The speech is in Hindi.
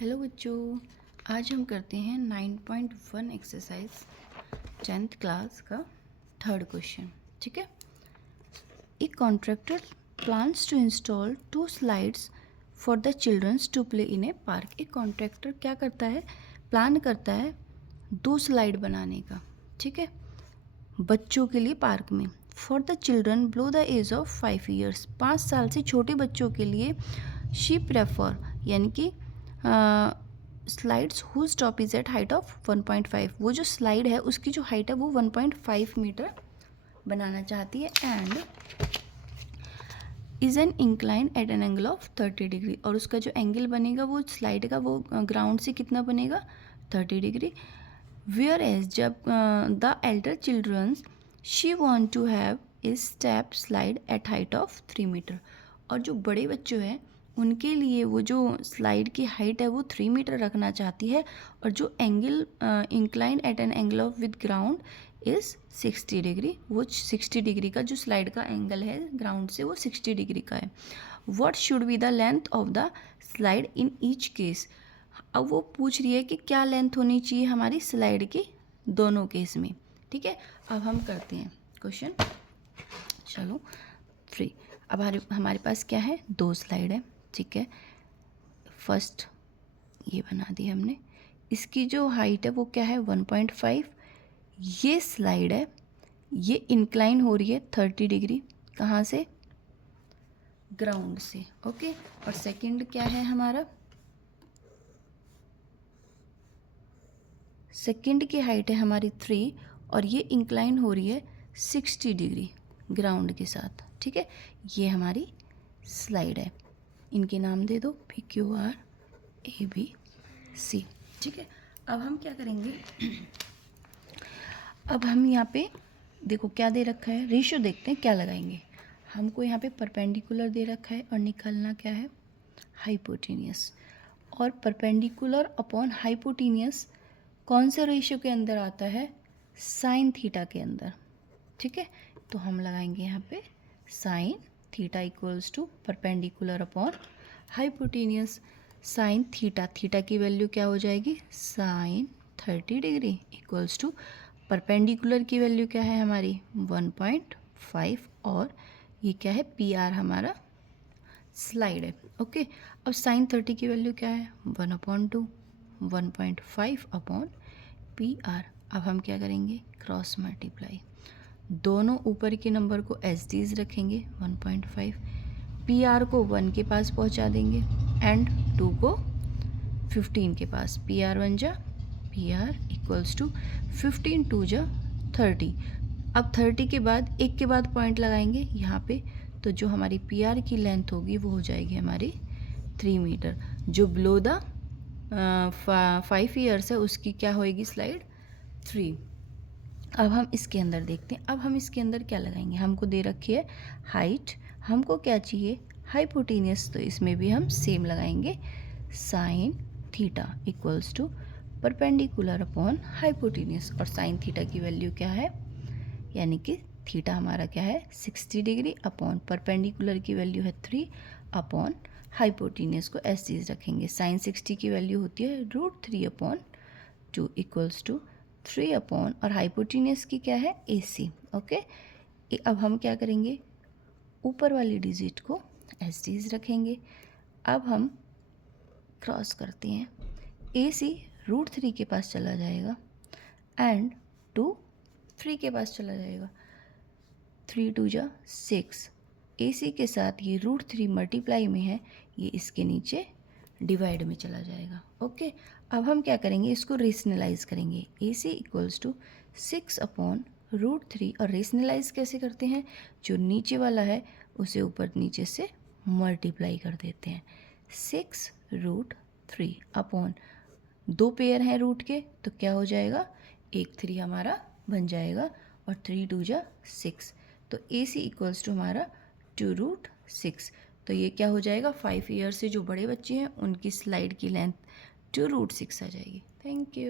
हेलो बच्चों, आज हम करते हैं 9.1 एक्सरसाइज 10th क्लास का थर्ड क्वेश्चन। ठीक है। एक contractor plans to install 2 slides for the childrens to play in a park. एक कॉन्ट्रैक्टर क्या करता है, प्लान करता है 2 स्लाइड बनाने का। ठीक है, बच्चों के लिए पार्क में। For the children below the age of 5 years, 5 साल से छोटे बच्चों के लिए शी प्रेफर, यानी कि slides whose top is at height of 1.5। वो जो स्लाइड है उसकी जो हाइट है वो 1.5 मीटर बनाना चाहती है। And is an incline at an angle of 30 degree, और उसका जो एंगल बनेगा वो स्लाइड का वो ग्राउंड से कितना बनेगा, 30 डिग्री। वेयर एज जब the elder childrens she want to have a step slide at height of 3 metre, और जो बड़े बच्चे हैं उनके लिए वो जो स्लाइड की हाइट है वो 3 मीटर रखना चाहती है, और जो angle incline at an angle of with ground is 60 degree. वो 60 डिग्री का जो स्लाइड का एंगल है ग्राउंड से वो 60 डिग्री का है। What should be the length of the slide in each case. अब वो पूछ रही है कि क्या लेंथ होनी चाहिए हमारी स्लाइड की दोनों केस में। ठीक है, अब हम करते हैं क्वेश्चन। चलो फ्री। अब हमारे पास क्या है, 2 स्लाइड है। ठीक है, फर्स्ट ये बना दी हमने। इसकी जो हाइट है वो क्या है, 1.5। ये स्लाइड है, ये इंक्लाइन हो रही है 30 डिग्री, कहाँ से, ग्राउंड से। ओके, और सेकंड क्या है हमारा, सेकंड की हाइट है हमारी 3, और ये इंक्लाइन हो रही है 60 डिग्री ग्राउंड के साथ। ठीक है, ये हमारी स्लाइड है। इनके नाम दे दो PQR ABC। ठीक है, अब हम क्या करेंगे, अब हम यहाँ पे देखो क्या दे रखा है, रेशियो देखते हैं क्या लगाएंगे। हमको यहाँ पे परपेंडिकुलर दे रखा है और निकालना क्या है, हाइपोटेनियस। और परपेंडिकुलर अपॉन हाइपोटेनियस कौन से रेशियो के अंदर आता है, साइन थीटा के अंदर। ठीक है, तो हम लगाएंगे यहाँ पे sine theta equals to perpendicular upon hypotenuse. Sine theta, theta की वैल्यू क्या हो जाएगी, sine 30 degree equals to perpendicular की वैल्यू क्या है हमारी 1.5, और ये क्या है PR हमारा स्लाइड है। ओके, अब साइन 30 की वैल्यू क्या है 1/2, 1.5 अपॉन PR। अब हम क्या करेंगे, क्रॉस मल्टीप्लाई, दोनों ऊपर के नंबर को एज डीज रखेंगे 1.5, PR को 1 के पास पहुंचा देंगे एंड 2 को 15 के पास। PR 1 जा PR इक्वल्स टू 15 2 जा 30। अब 30 के बाद एक के बाद पॉइंट लगाएंगे यहाँ पे, तो जो हमारी PR की लेंथ होगी वो हो जाएगी हमारी 3 मीटर। जो बिलो द 5 ईयर्स है उसकी क्या होएगी स्लाइड 3। अब हम इसके अंदर देखते हैं, अब हम इसके अंदर क्या लगाएंगे, हमको दे रखी है हाइट, हमको क्या चाहिए हाइपोटेनियस, तो इसमें भी हम सेम लगाएंगे sine theta equals to perpendicular upon hypotenuse. और साइन थीटा की वैल्यू क्या है, यानी कि थीटा हमारा क्या है 60 डिग्री अपॉन परपेंडिकुलर की वैल्यू है 3 अपॉन हाइपोटेनियस को ऐसे चीज़ रखेंगे। साइन 60 की वैल्यू होती है √3/2 इक्वल्स टू 3 अपॉन, और हाइपोटेनियस की क्या है AC। ओके, अब हम क्या करेंगे, ऊपर वाली डिजिट को एज डीज रखेंगे। अब हम क्रॉस करते हैं, AC √3 के पास चला जाएगा एंड 2 3 के पास चला जाएगा, 3 2 जा 6। AC के साथ ये √3 मल्टीप्लाई में है, ये इसके नीचे डिवाइड में चला जाएगा। ओके, अब हम क्या करेंगे, इसको रेशनलाइज करेंगे। AC इक्वल्स टू 6 अपॉन √3, और रेशनलाइज कैसे करते हैं, जो नीचे वाला है उसे ऊपर नीचे से मल्टीप्लाई कर देते हैं। 6 √3 अपॉन 2 पेयर हैं रूट के, तो क्या हो जाएगा, 1 3 हमारा बन जाएगा, और 3 2 जा 6, तो AC इक्वल्स टू हमारा 2√6। तो ये क्या हो जाएगा, 5 ईयर से जो बड़े बच्चे हैं उनकी स्लाइड की लेंथ 2√6 आ जाएगी। Thank you.